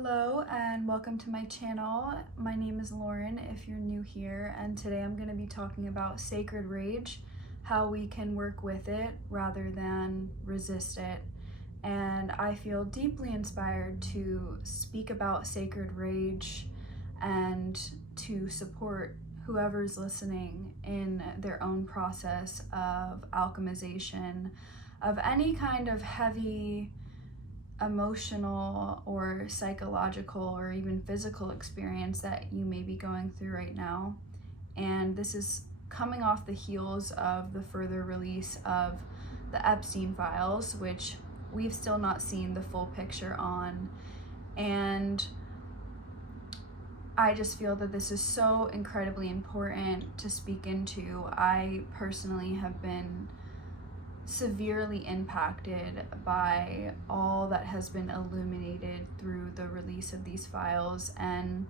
Hello and welcome to my channel. My name is Lauren if you're new here, and today I'm going to be talking about sacred rage, how we can work with it rather than resist it. And I feel deeply inspired to speak about sacred rage and to support whoever's listening in their own process of alchemization of any kind of heavy emotional or psychological or even physical experience that you may be going through right now. And this is coming off the heels of the further release of the Epstein files, which we've still not seen the full picture on. And I just feel that this is so incredibly important to speak into. I personally have been severely impacted by all that has been illuminated through the release of these files, and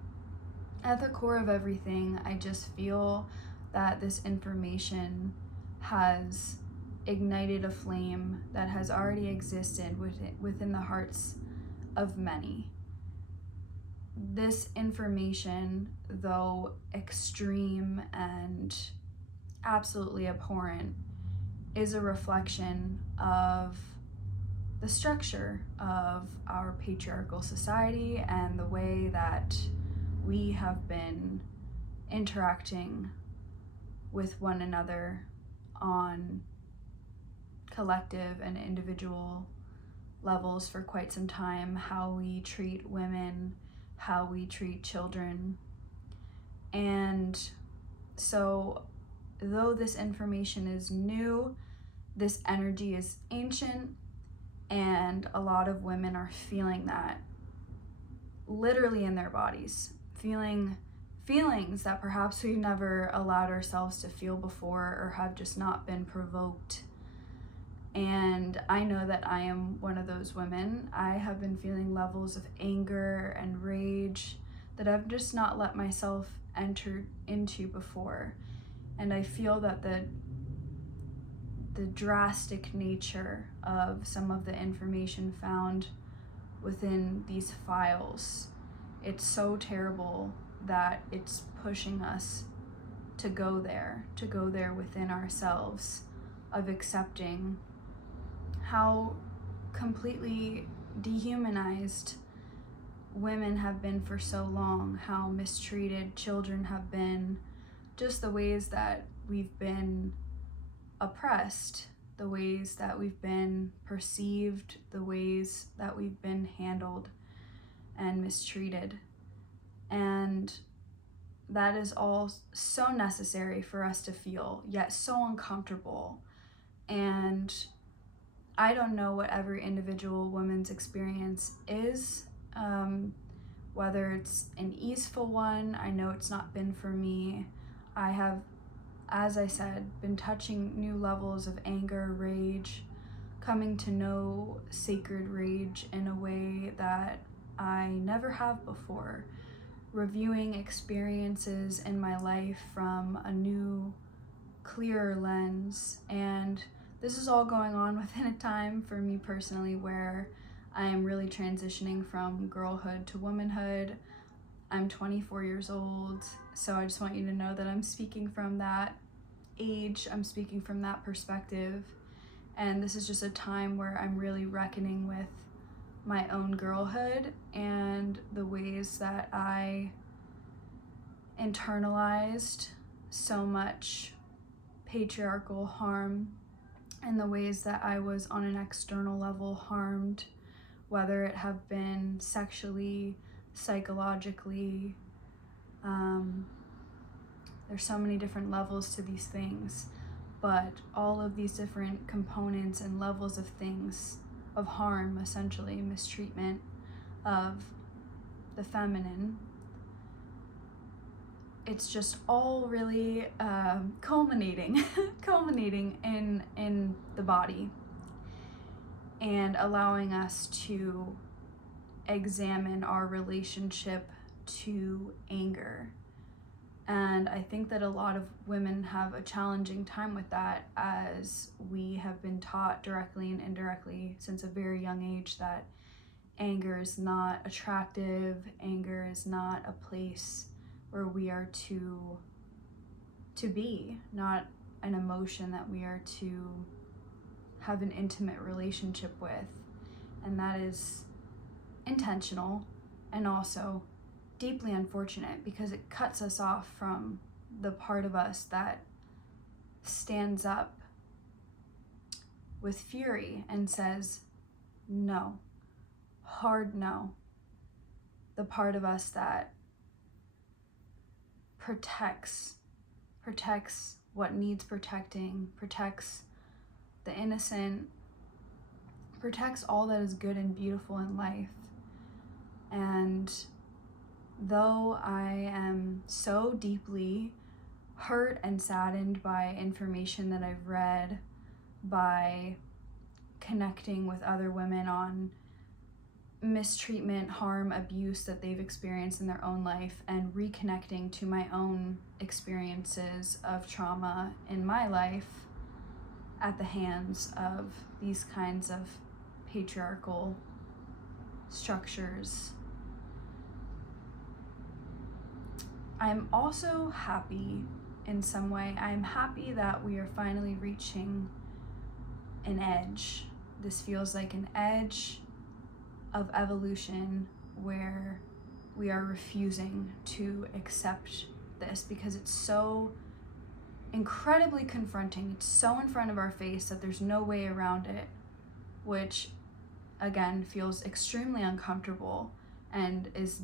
at the core of everything, I just feel that this information has ignited a flame that has already existed within the hearts of many. This information, though extreme and absolutely abhorrent, is a reflection of the structure of our patriarchal society and the way that we have been interacting with one another on collective and individual levels for quite some time, how we treat women, how we treat children. And so, though this information is new, this energy is ancient, and a lot of women are feeling that literally in their bodies, feeling feelings that perhaps we've never allowed ourselves to feel before or have just not been provoked. And I know that I am one of those women. I have been feeling levels of anger and rage that I've just not let myself enter into before. And I feel that the drastic nature of some of the information found within these files, it's so terrible that it's pushing us to go there within ourselves, of accepting how completely dehumanized women have been for so long, how mistreated children have been, just the ways that we've been oppressed, the ways that we've been perceived, the ways that we've been handled and mistreated. And that is all so necessary for us to feel, yet so uncomfortable. And I don't know what every individual woman's experience is, whether it's an easeful one. I know it's not been for me. I have, as I said, been touching new levels of anger, rage, coming to know sacred rage in a way that I never have before, reviewing experiences in my life from a new, clearer lens. And this is all going on within a time for me personally where I am really transitioning from girlhood to womanhood. I'm 24 years old, so I just want you to know that I'm speaking from that age, I'm speaking from that perspective, and this is just a time where I'm really reckoning with my own girlhood and the ways that I internalized so much patriarchal harm, and the ways that I was on an external level harmed, whether it have been sexually, psychologically. There's so many different levels to these things, but all of these different components and levels of things, of harm, essentially, mistreatment of the feminine, it's just all really culminating in the body, and allowing us to examine our relationship to anger. And I think that a lot of women have a challenging time with that, as we have been taught directly and indirectly since a very young age that anger is not attractive. Anger is not a place where we are to be, not an emotion that we are to have an intimate relationship with. And that is intentional and also deeply unfortunate, because it cuts us off from the part of us that stands up with fury and says no, hard no. The part of us that protects what needs protecting, protects the innocent, protects all that is good and beautiful in life. And though I am so deeply hurt and saddened by information that I've read, by connecting with other women on mistreatment, harm, abuse that they've experienced in their own life, and reconnecting to my own experiences of trauma in my life at the hands of these kinds of patriarchal structures, I'm also happy in some way. I'm happy that we are finally reaching an edge. This feels like an edge of evolution where we are refusing to accept this, because it's so incredibly confronting. It's so in front of our face that there's no way around it, which again feels extremely uncomfortable and is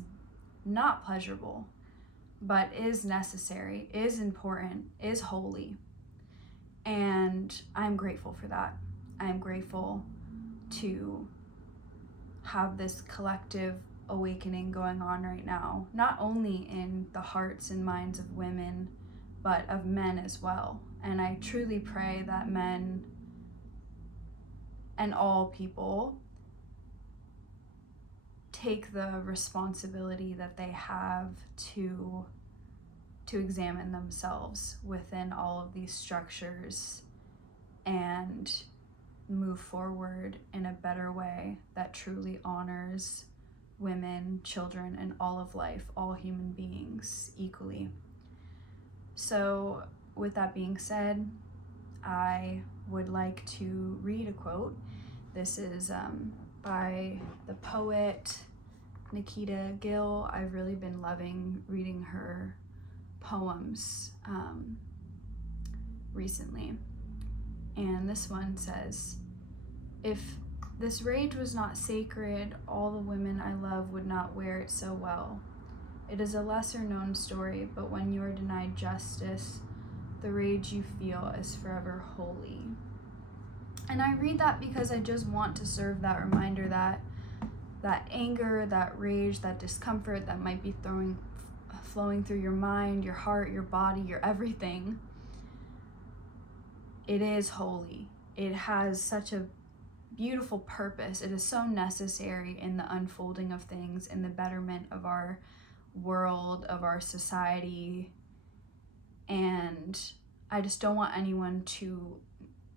not pleasurable, but is necessary, is important, is holy. And I'm grateful for that. I'm grateful to have this collective awakening going on right now, not only in the hearts and minds of women, but of men as well. And I truly pray that men and all people take the responsibility that they have to examine themselves within all of these structures and move forward in a better way that truly honors women, children, and all of life, all human beings equally. So with that being said, I would like to read a quote. This is by the poet Nikita Gill. I've really been loving reading her poems recently. And this one says, "If this rage was not sacred, all the women I love would not wear it so well. It is a lesser known story, but when you are denied justice, the rage you feel is forever holy." And I read that because I just want to serve that reminder that that anger, that rage, that discomfort that might be flowing through your mind, your heart, your body, your everything, it is holy. It has such a beautiful purpose. It is so necessary in the unfolding of things, in the betterment of our world, of our society. And I just don't want anyone to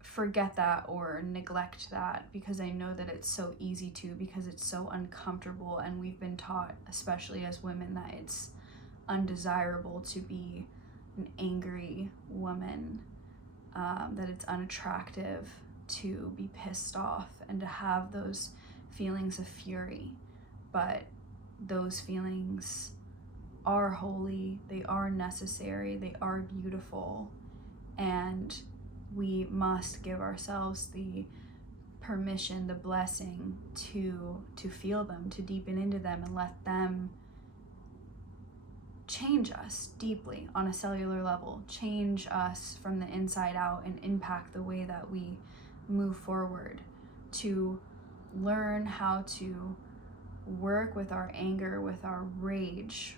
forget that or neglect that, because I know that it's so easy to, because it's so uncomfortable, and we've been taught, especially as women, that it's undesirable to be an angry woman, that it's unattractive to be pissed off and to have those feelings of fury. But those feelings are holy, they are necessary, they are beautiful, and we must give ourselves the permission, the blessing to feel them, to deepen into them, and let them change us deeply on a cellular level, change us from the inside out, and impact the way that we move forward, to learn how to work with our anger, with our rage,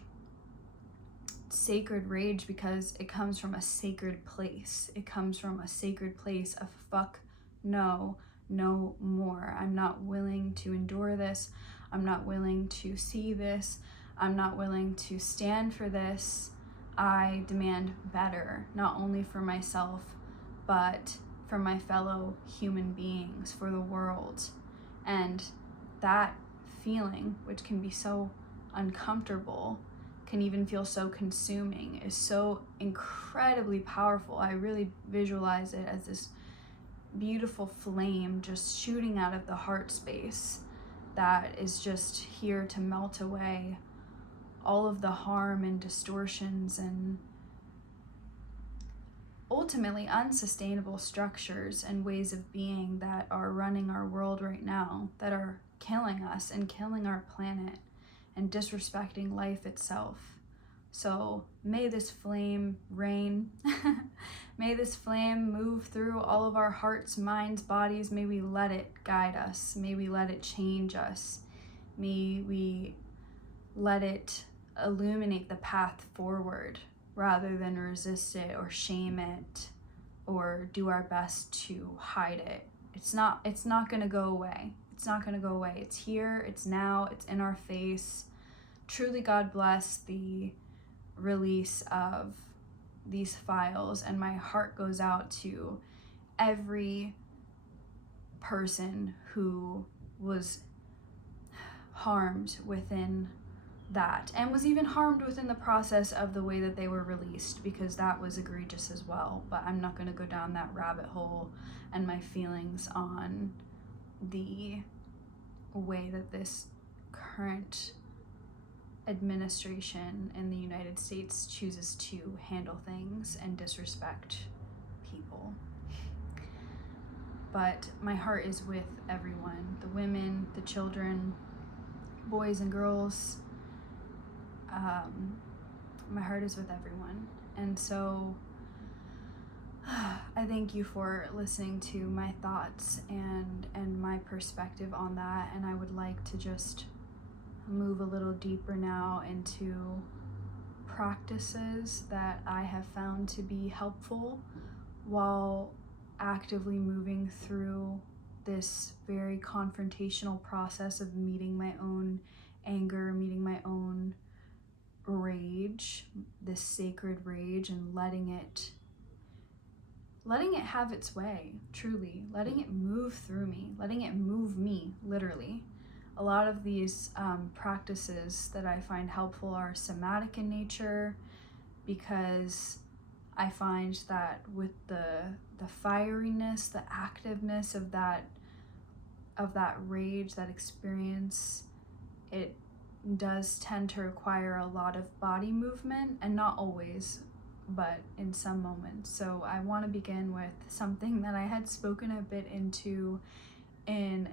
sacred rage, because it comes from a sacred place. It comes from a sacred place of fuck no more. I'm not willing to endure this. I'm not willing to see this. I'm not willing to stand for this. I demand better, not only for myself, but for my fellow human beings, for the world. And that feeling, which can be so uncomfortable, can even feel so consuming, is so incredibly powerful. I really visualize it as this beautiful flame just shooting out of the heart space that is just here to melt away all of the harm and distortions and ultimately unsustainable structures and ways of being that are running our world right now, that are killing us and killing our planet and disrespecting life itself. So may this flame reign. May this flame move through all of our hearts, minds, bodies. May we let it guide us. May we let it change us. May we let it illuminate the path forward rather than resist it or shame it or do our best to hide it. It's not going to go away. It's not going to go away. It's here, it's now, it's in our face. Truly, God bless the release of these files, and my heart goes out to every person who was harmed within that, and was even harmed within the process of the way that they were released, because that was egregious as well. But I'm not going to go down that rabbit hole and my feelings on the way that this current administration in the United States chooses to handle things and disrespect people. But my heart is with everyone, the women, the children, boys and girls. My heart is with everyone. And so I thank you for listening to my thoughts and my perspective on that. And I would like to just move a little deeper now into practices that I have found to be helpful while actively moving through this very confrontational process of meeting my own anger, meeting my own rage, this sacred rage, and letting it have its way, truly, letting it move through me, letting it move me, literally. A lot of these practices that I find helpful are somatic in nature, because I find that with the fieriness, the activeness of that rage, that experience, it does tend to require a lot of body movement, and not always, but in some moments. So I want to begin with something that I had spoken a bit into in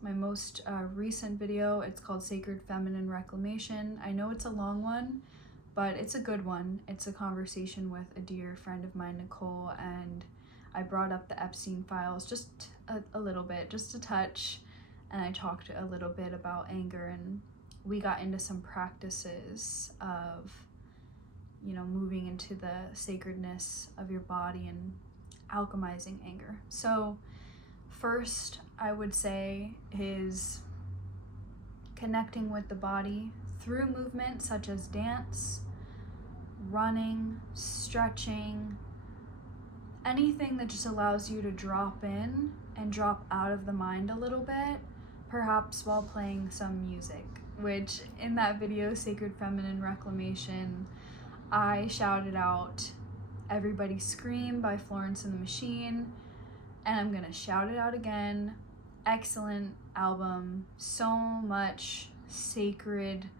my most recent video. It's called Sacred Feminine Reclamation. I know it's a long one, but it's a good one. It's a conversation with a dear friend of mine, Nicole, and I brought up the Epstein files just a little bit, just a touch, and I talked a little bit about anger, and we got into some practices of, moving into the sacredness of your body and alchemizing anger. So first, I would say, is connecting with the body through movement such as dance, running, stretching, anything that just allows you to drop in and drop out of the mind a little bit, perhaps while playing some music, which in that video, Sacred Feminine Reclamation, I shouted out Everybody Scream by Florence and the Machine, and I'm gonna shout it out again. Excellent album, so much sacred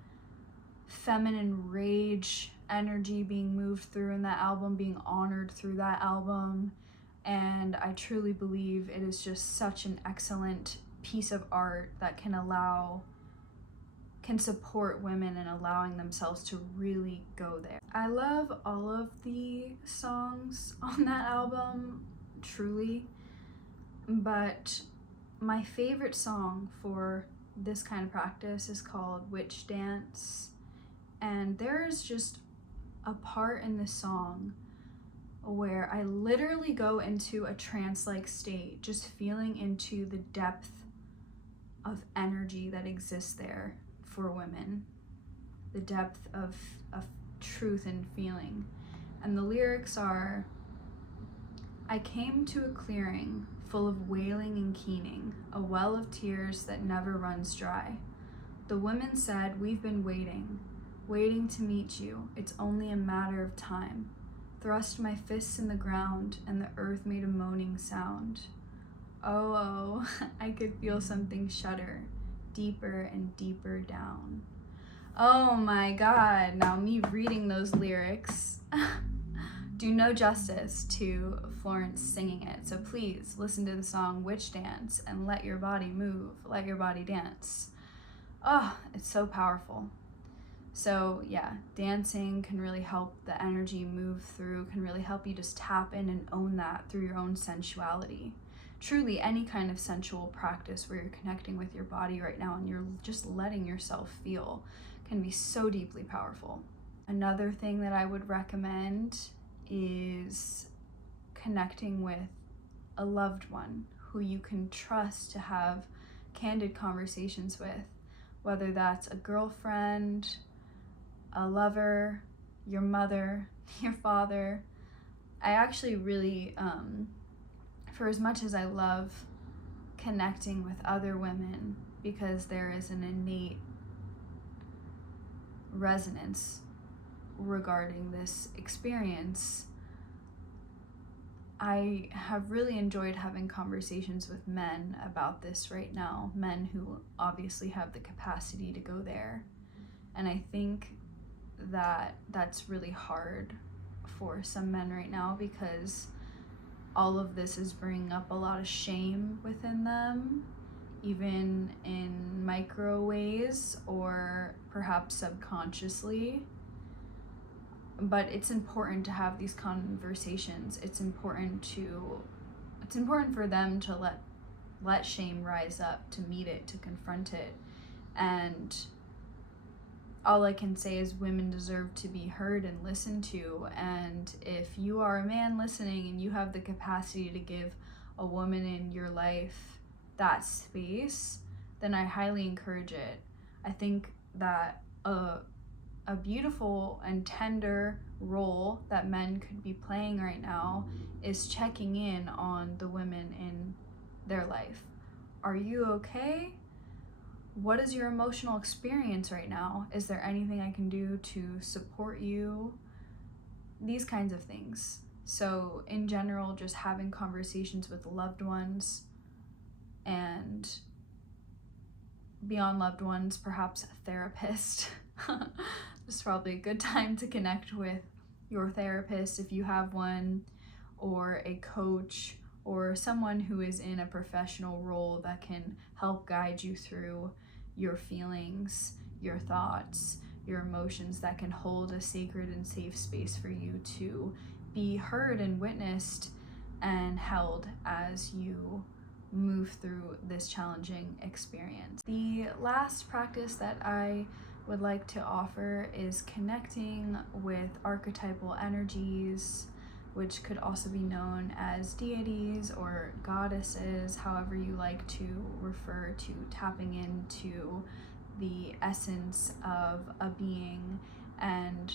feminine rage energy being moved through in that album, being honored through that album, and I truly believe it is just such an excellent piece of art that can support women in allowing themselves to really go there. I love all of the songs on that album, truly, but my favorite song for this kind of practice is called Witch Dance, and there is just a part in this song where I literally go into a trance-like state, just feeling into the depth of energy that exists there for women, the depth of truth and feeling. And the lyrics are, I came to a clearing full of wailing and keening, a well of tears that never runs dry. The women said, we've been waiting to meet you. It's only a matter of time. Thrust my fists in the ground, and the earth made a moaning sound. Oh, I could feel something shudder, deeper and deeper down. Oh my God, now me reading those lyrics do no justice to Florence singing it. So please listen to the song Witch Dance and let your body move, let your body dance. Oh, it's so powerful. So yeah, dancing can really help the energy move through, can really help you just tap in and own that through your own sensuality. Truly, any kind of sensual practice where you're connecting with your body right now and you're just letting yourself feel can be so deeply powerful. Another thing that I would recommend is connecting with a loved one who you can trust to have candid conversations with, whether that's a girlfriend, a lover, your mother, your father. I actually really, for as much as I love connecting with other women, because there is an innate resonance regarding this experience, I have really enjoyed having conversations with men about this right now, men who obviously have the capacity to go there. And I think that that's really hard for some men right now, because all of this is bringing up a lot of shame within them, even in micro ways or perhaps subconsciously. But it's important to have these conversations. It's important for them to let shame rise up, to meet it, to confront it. And all I can say is women deserve to be heard and listened to. And if you are a man listening and you have the capacity to give a woman in your life that space, then I highly encourage it. I think that a beautiful and tender role that men could be playing right now is checking in on the women in their life. Are you okay? What is your emotional experience right now? Is there anything I can do to support you? These kinds of things. So in general, just having conversations with loved ones, and beyond loved ones, perhaps a therapist. This is probably a good time to connect with your therapist if you have one, or a coach, or someone who is in a professional role that can help guide you through your feelings, your thoughts, your emotions, that can hold a sacred and safe space for you to be heard and witnessed and held as you move through this challenging experience. The last practice that I would like to offer is connecting with archetypal energies, which could also be known as deities or goddesses, however you like to refer to tapping into the essence of a being, and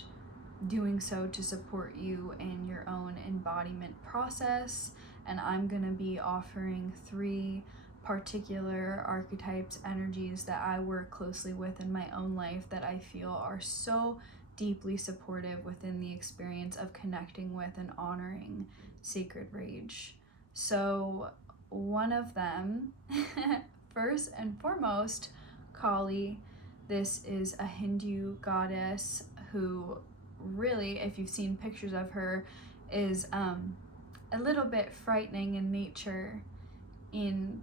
doing so to support you in your own embodiment process. And I'm going to be offering 3 particular archetypes, energies that I work closely with in my own life that I feel are so deeply supportive within the experience of connecting with and honoring sacred rage. So one of them, first and foremost, Kali. This is a Hindu goddess who really, if you've seen pictures of her, is a little bit frightening in nature in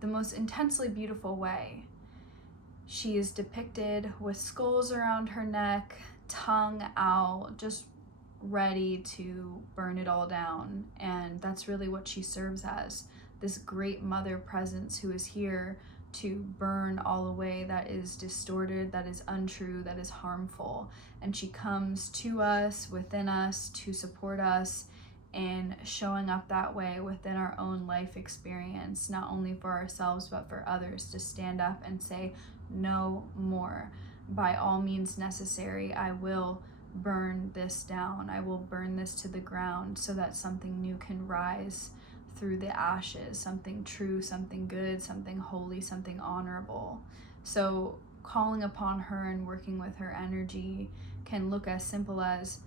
the most intensely beautiful way. She is depicted with skulls around her neck, tongue out, just ready to burn it all down. And that's really what she serves as, this great mother presence who is here to burn all away that is distorted, that is untrue, that is harmful. And she comes to us, within us, to support us in showing up that way within our own life experience, not only for ourselves but for others, to stand up and say, no more. By all means necessary, I will burn this down. I will burn this to the ground so that something new can rise through the ashes, something true, something good, something holy, something honorable. So calling upon her and working with her energy can look as simple as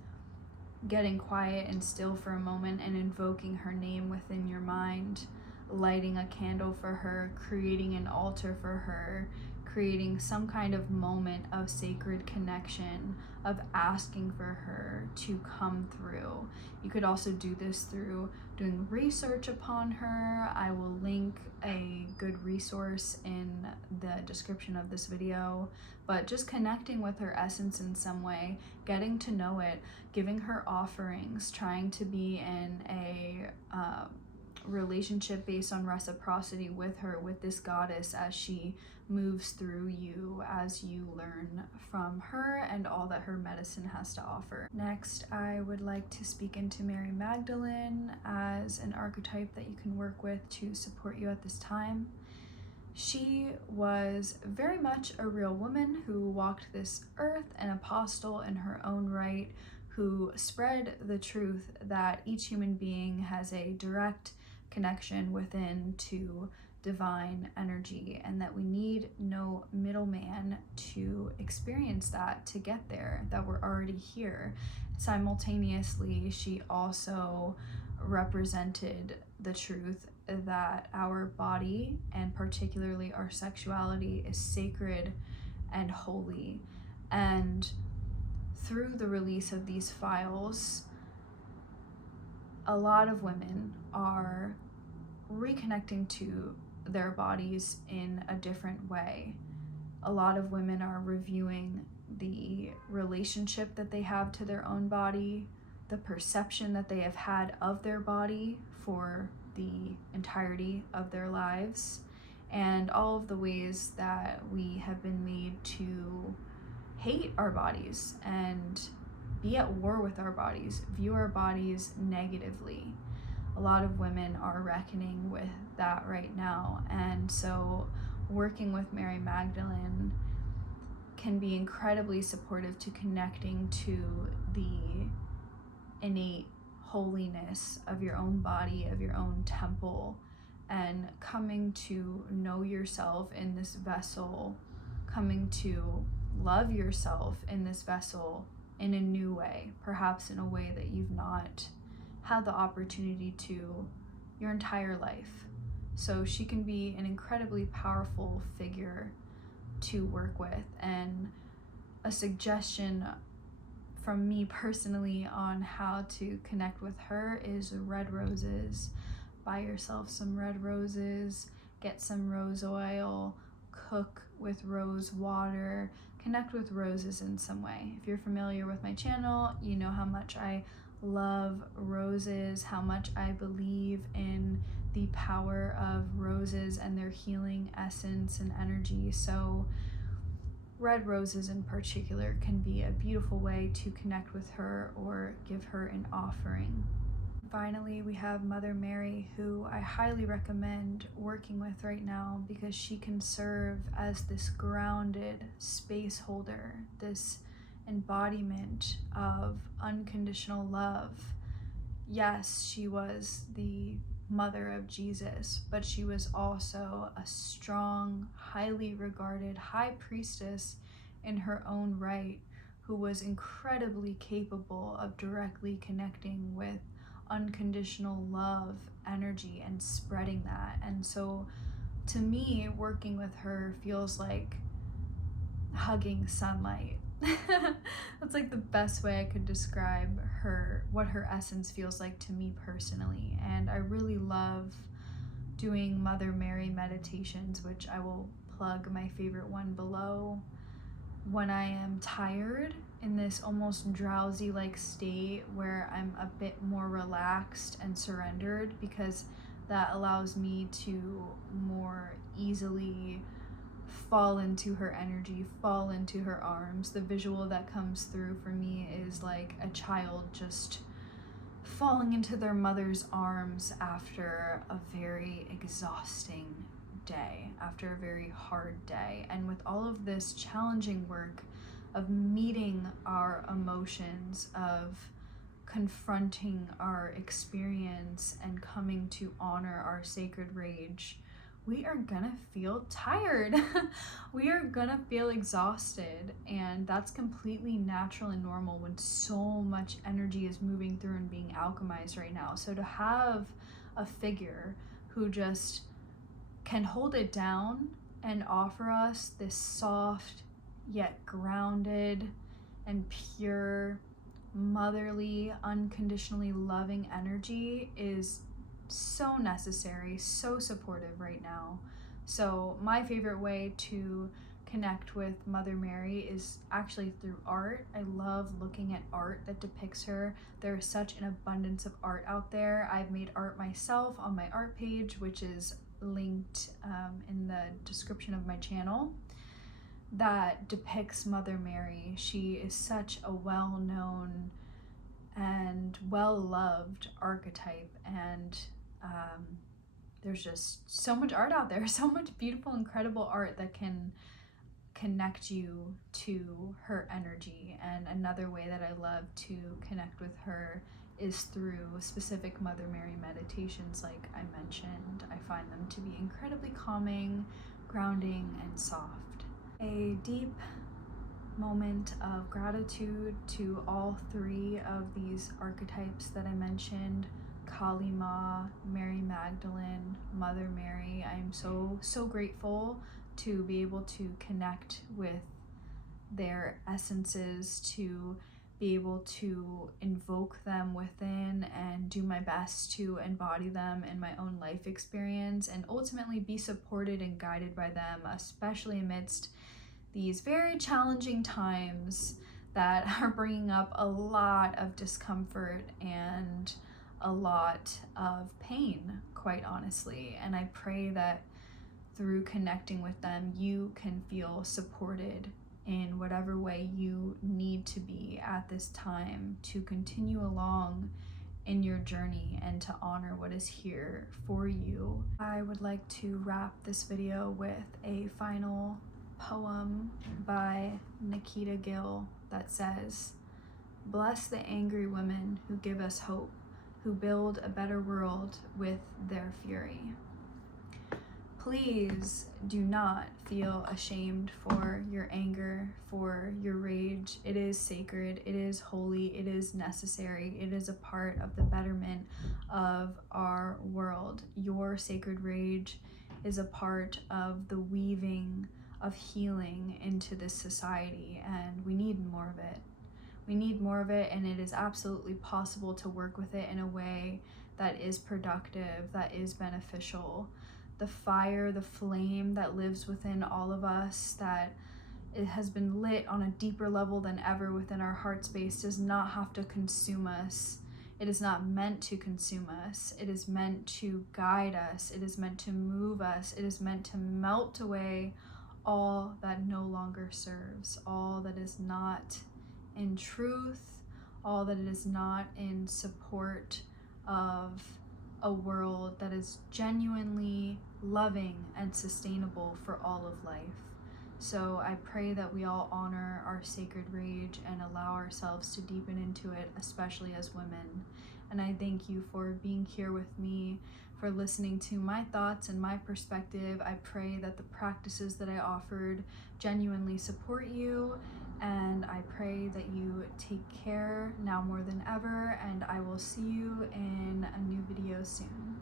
getting quiet and still for a moment and invoking her name within your mind, lighting a candle for her, creating an altar for her, creating some kind of moment of sacred connection, of asking for her to come through. You could also do this through doing research upon her. I will link a good resource in the description of this video, but just connecting with her essence in some way, getting to know it, giving her offerings, trying to be in a relationship based on reciprocity with her, with this goddess, as she moves through you, as you learn from her and all that her medicine has to offer. Next, I would like to speak into Mary Magdalene as an archetype that you can work with to support you at this time. She was very much a real woman who walked this earth, an apostle in her own right, who spread the truth that each human being has a direct connection within to divine energy, and that we need no middleman to experience that, to get there, that we're already here. Simultaneously, she also represented the truth that our body, and particularly our sexuality, is sacred and holy. And through the release of these files, a lot of women are reconnecting to their bodies in a different way. A lot of women are reviewing the relationship that they have to their own body, the perception that they have had of their body for the entirety of their lives, and all of the ways that we have been made to hate our bodies and be at war with our bodies, view our bodies negatively. A lot of women are reckoning with that right now, and so working with Mary Magdalene can be incredibly supportive to connecting to the innate holiness of your own body, of your own temple, and coming to know yourself in this vessel, coming to love yourself in this vessel in a new way, perhaps in a way that you've not had the opportunity to your entire life. So she can be an incredibly powerful figure to work with, and a suggestion from me personally on how to connect with her is red roses. Buy yourself some red roses, get some rose oil, cook with rose water, connect with roses in some way. If you're familiar with my channel, you know how much I love roses, how much I believe in the power of roses and their healing essence and energy. So red roses in particular can be a beautiful way to connect with her or give her an offering. Finally, we have Mother Mary, who I highly recommend working with right now, because she can serve as this grounded space holder, this embodiment of unconditional love. Yes, she was the mother of Jesus, but she was also a strong, highly regarded high priestess in her own right, who was incredibly capable of directly connecting with unconditional love energy and spreading that. And so to me, working with her feels like hugging sunlight. That's like the best way I could describe her, what her essence feels like to me personally. And I really love doing Mother Mary meditations, which I will plug my favorite one below, when I am tired, in this almost drowsy like state where I'm a bit more relaxed and surrendered, because that allows me to more easily fall into her energy, fall into her arms. The visual that comes through for me is like a child just falling into their mother's arms after a very exhausting day, after a very hard day. And with all of this challenging work of meeting our emotions, of confronting our experience and coming to honor our sacred rage, we are gonna feel tired. We are gonna feel exhausted, and that's completely natural and normal when so much energy is moving through and being alchemized right now. So to have a figure who just can hold it down and offer us this soft yet grounded and pure, motherly, unconditionally loving energy is so necessary, so supportive right now. So my favorite way to connect with Mother Mary is actually through art. I love looking at art that depicts her. There is such an abundance of art out there. I've made art myself on my art page, which is linked in the description of my channel, that depicts Mother Mary. She is such a well-known and well-loved archetype, and there's just so much art out there, so much beautiful, incredible art that can connect you to her energy. And another way that I love to connect with her is through specific Mother Mary meditations like I mentioned. I find them to be incredibly calming, grounding, and soft. A deep moment of gratitude to all three of these archetypes that I mentioned: Kali Ma, Mary Magdalene, Mother Mary. I am so grateful to be able to connect with their essences, to be able to invoke them within and do my best to embody them in my own life experience, and ultimately be supported and guided by them, especially amidst these very challenging times that are bringing up a lot of discomfort and a lot of pain, quite honestly. And I pray that through connecting with them, you can feel supported in whatever way you need to be at this time to continue along in your journey and to honor what is here for you. I would like to wrap this video with a final poem by Nikita Gill that says, "Bless the angry women who give us hope, who build a better world with their fury." Please do not feel ashamed for your anger, for your rage. It is sacred, it is holy, it is necessary, it is a part of the betterment of our world. Your sacred rage is a part of the weaving of healing into this society, and we need more of it. We need more of it, and it is absolutely possible to work with it in a way that is productive, that is beneficial. The fire, the flame that lives within all of us, that it has been lit on a deeper level than ever within our heart space, does not have to consume us. It is not meant to consume us. It is meant to guide us. It is meant to move us. It is meant to melt away all that no longer serves, all that is not in truth, all that is not in support of a world that is genuinely loving and sustainable for all of life. So I pray that we all honor our sacred rage and allow ourselves to deepen into it, especially as women. And I thank you for being here with me, for listening to my thoughts and my perspective. I pray that the practices that I offered genuinely support you, and I pray that you take care now more than ever, and I will see you in a new video soon.